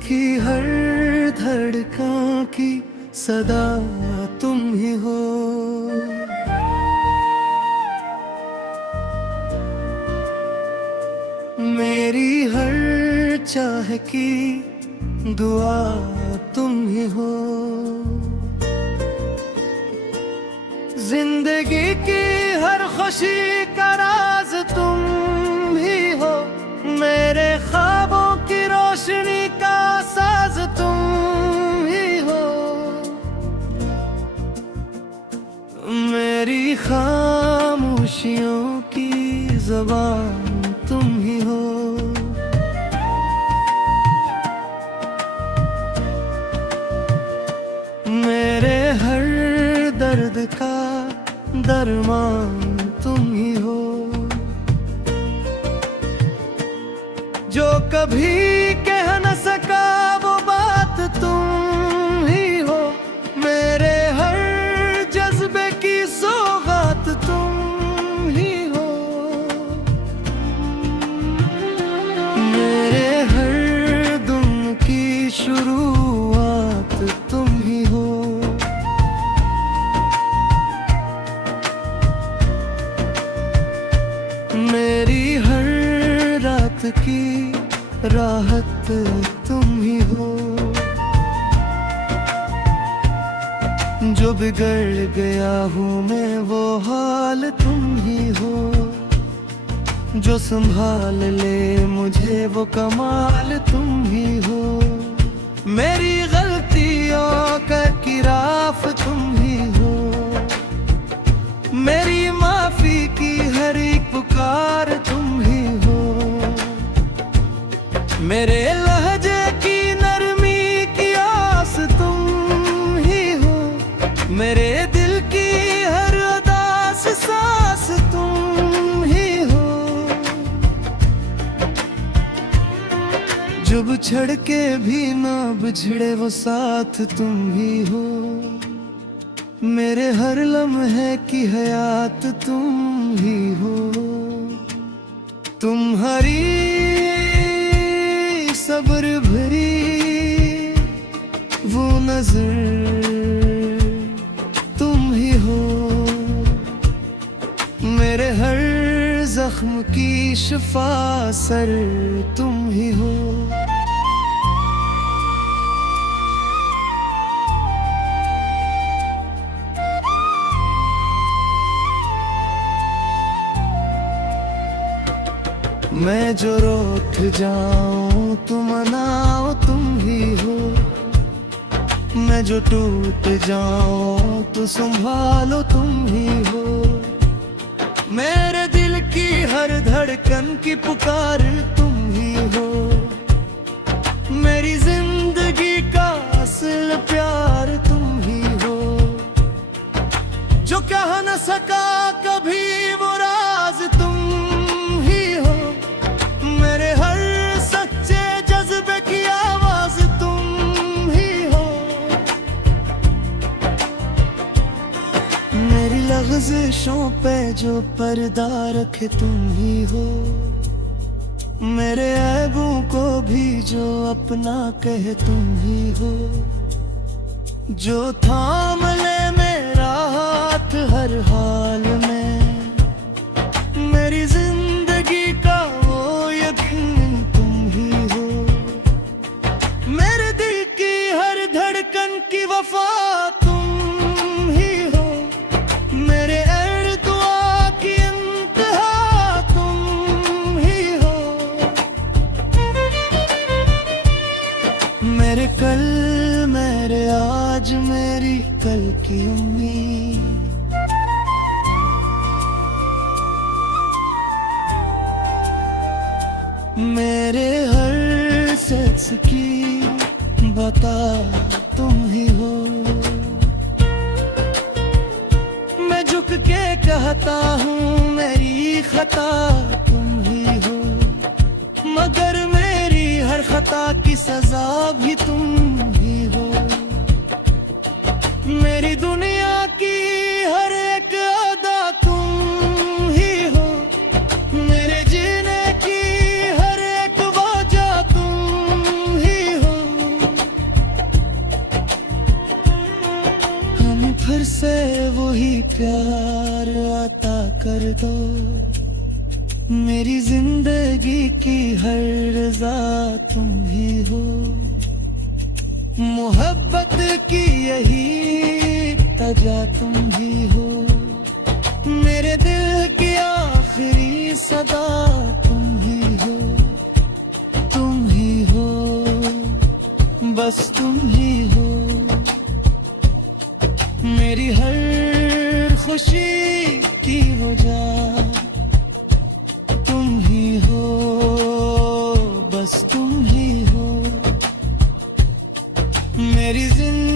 की हर धड़कन की सदा तुम ही हो। मेरी हर चाह की दुआ तुम ही हो। जिंदगी की हर खुशी का राज तुम ही हो। मेरे ख्वाबों की रोशनी का साज तुम ही हो। मेरी खामोशियों की ज़बान तुम ही हो। मेरे हर दर्द का दरमान तुम ही हो। जो कभी कह न सका वो बात तुम ही हो। मेरे हर जज्बे की सौगात तुम ही हो। मेरे हर दिन की शुरुआत तुम ही हो। मेरी हर रात की राहत तुम ही हो। जो बिगड़ गया हूँ मैं वो हाल तुम ही हो। जो संभाल ले मुझे वो कमाल तुम ही हो। मेरी गलतियों का किराफ तुम ही हो। मेरी माफी की हर एक पुकार तुम ही हो। मेरे लहजे की नरमी की आस तुम ही हो। मेरे दिल की हर उदास सांस तुम ही हो। जो बिछड़ के भी ना बिछड़े वो साथ तुम ही हो। मेरे हर लम्हे की हयात तुम ही हो। तुम्हारी सब्र भरी वो नजर तुम ही हो। मेरे हर जख्म की शिफा सर तुम ही हो। मैं जो रोक जाऊं तुम मनाओ तुम ही हो। मैं जो टूट जाऊं तो संभालो तुम ही हो। मेरे दिल की हर धड़कन की पुकार तुम ही हो। मेरी जिंदगी का असल प्यार तुम ही हो। जो कह न सका कभी वो राज तुम ही हो। मेरे हर सच्चे जज्बे की आवाज तुम ही हो। मेरी लग़ज़िशों पे जो पर्दा रखे तुम ही हो। मेरे ऐबों को भी जो अपना कहे तुम ही हो। जो थाम ले मेरा हाथ हर हाल में। मेरी जिंदगी का वो यकीन तुम ही हो। मेरे दिल की हर धड़कन की वफा तुम ही हो। मेरे अर दुआ की इंतहा तुम ही हो। मेरे कल मेरे आज मेरी कल की उम्मीद। मेरे हर सेक्स की बता तुम ही हो। मैं झुक के कहता हूँ मेरी खता तुम ही हो। मगर मेरी हर खता की सजा भी तुम ही हो। मेरी दुनिया की हर एक अदा तुम ही हो। मेरे जीने की हर एक वजह तुम ही हो। फिर से वही प्यार आता कर दो। मेरी जिंदगी की हर रज़ा तुम ही हो। मोहब्बत की यही तजा तुम ही हो। मेरे दिल की आखिरी सदा तुम ही हो। तुम ही हो, बस तुम ही हो। मेरी हर खुशी की वजह तुम ही हो, बस तुम ही हो। मेरी जिंदगी